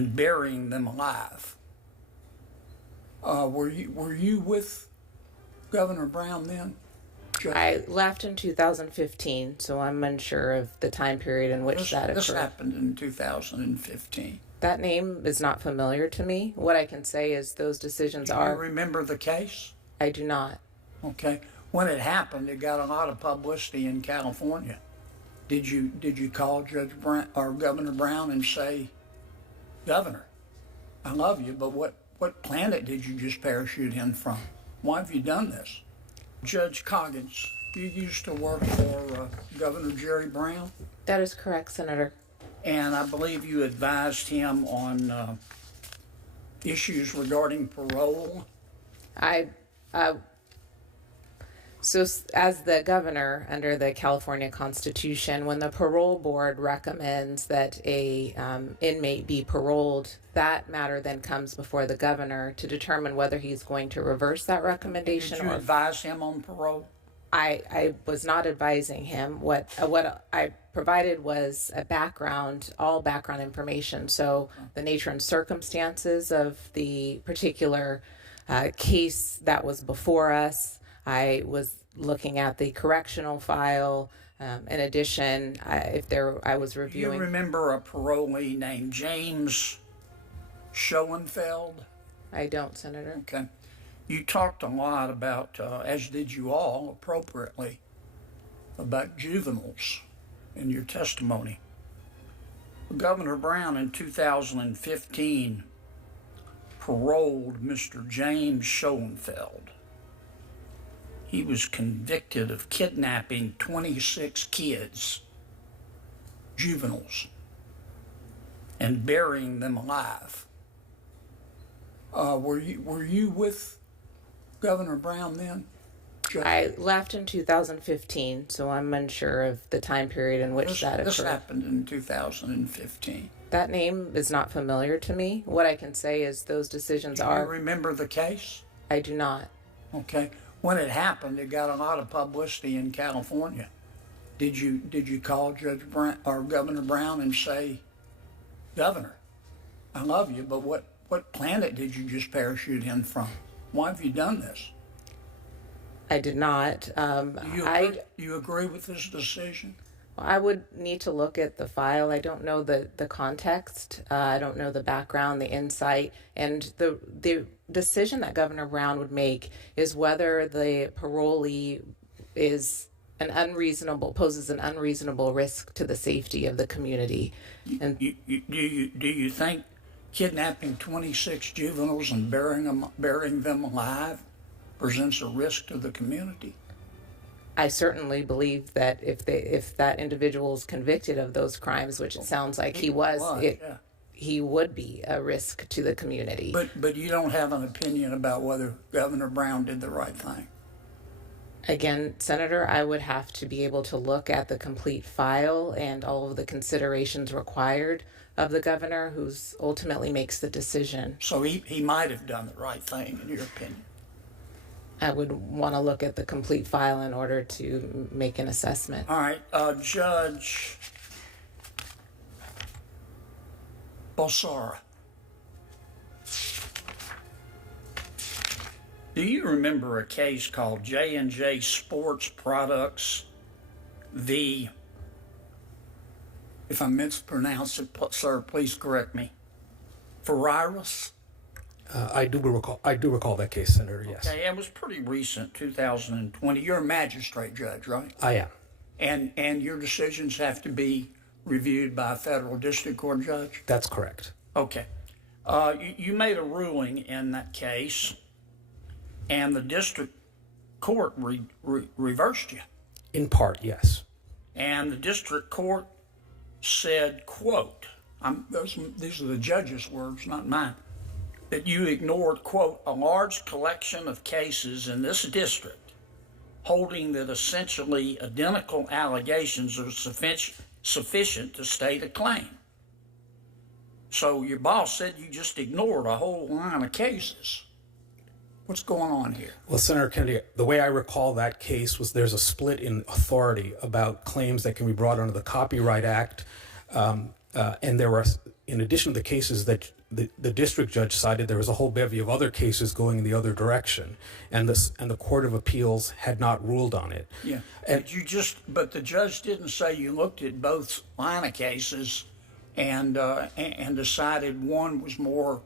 and burying them alive. Were you with Governor Brown then? Judge? I left in 2015, so I'm unsure of the time period in which that occurred. This happened in 2015. That name is not familiar to me. What I can say is those decisions are... Do you remember the case? I do not. Okay. When it happened, it got a lot of publicity in California. Did you call Judge Brown or Governor Brown and say, Governor, I love you, but what planet did you just parachute him from? Why have you done this? Judge Coggins, you used to work for Governor Jerry Brown? That is correct, Senator. And I believe you advised him on issues regarding parole. So as the governor under the California Constitution, when the parole board recommends that a inmate be paroled, that matter then comes before the governor to determine whether he's going to reverse that recommendation. Did you advise him on parole? I was not advising him. What I provided was all background information. So the nature and circumstances of the particular case that was before us. I was looking at the correctional file. In addition, I was reviewing. Do you remember a parolee named James Schoenfeld? I don't, Senator. Okay. You talked a lot about, as did you all appropriately, about juveniles in your testimony. Governor Brown in 2015 paroled Mr. James Schoenfeld. He was convicted of kidnapping 26 kids, juveniles, and burying them alive. Were you with Governor Brown then? Judge? I left in 2015, so I'm unsure of the time period in which that occurred. This happened in 2015. That name is not familiar to me. What I can say is those decisions are... Do you remember the case? I do not. Okay. When it happened, it got a lot of publicity in California. Did you call Judge Brown or Governor Brown and say, Governor, I love you, but what planet did you just parachute him from? Why have you done this? I did not. Do you agree with this decision? I would need to look at the file. I don't know the context. I don't know the background, the insight, and the decision that Governor Brown would make is whether the parolee poses an unreasonable risk to the safety of the community. And do you think kidnapping 26 juveniles and burying them alive presents a risk to the community? I certainly believe that if that individual is convicted of those crimes, which it sounds like he would be a risk to the community. But you don't have an opinion about whether Governor Brown did the right thing? Again, Senator, I would have to be able to look at the complete file and all of the considerations required of the governor, who ultimately makes the decision. So he might have done the right thing, in your opinion? I would want to look at the complete file in order to make an assessment. All right, Judge Bosara, do you remember a case called J&J Sports Products v. If I mispronounce it, sir, please correct me. Ferraris? I do recall that case, Senator, yes. Okay, it was pretty recent, 2020. You're a magistrate judge, right? I am. And your decisions have to be reviewed by a federal district court judge? That's correct. Okay. You made a ruling in that case, and the district court reversed you. In part, yes. And the district court said, quote, these are the judge's words, not mine, that you ignored, quote, a large collection of cases in this district holding that essentially identical allegations are sufficient to state a claim. So your boss said you just ignored a whole line of cases. What's going on here? Well, Senator Kennedy, the way I recall that case was there's a split in authority about claims that can be brought under the Copyright Act, and there were in addition to the cases that the district judge cited, there was a whole bevy of other cases going in the other direction, and the Court of Appeals had not ruled on it. Yeah, And but the judge didn't say you looked at both line of cases and decided one was more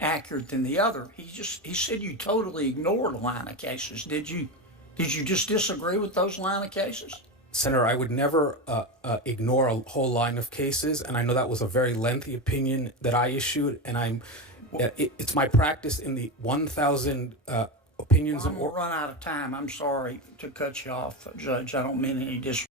accurate than the other. He said you totally ignored a line of cases. Did you just disagree with those line of cases? Senator, I would never ignore a whole line of cases, and I know that was a very lengthy opinion that I issued, and it's my practice in the 1,000 opinions. I'm going to run out of time. I'm sorry to cut you off, Judge. I don't mean any disrespect.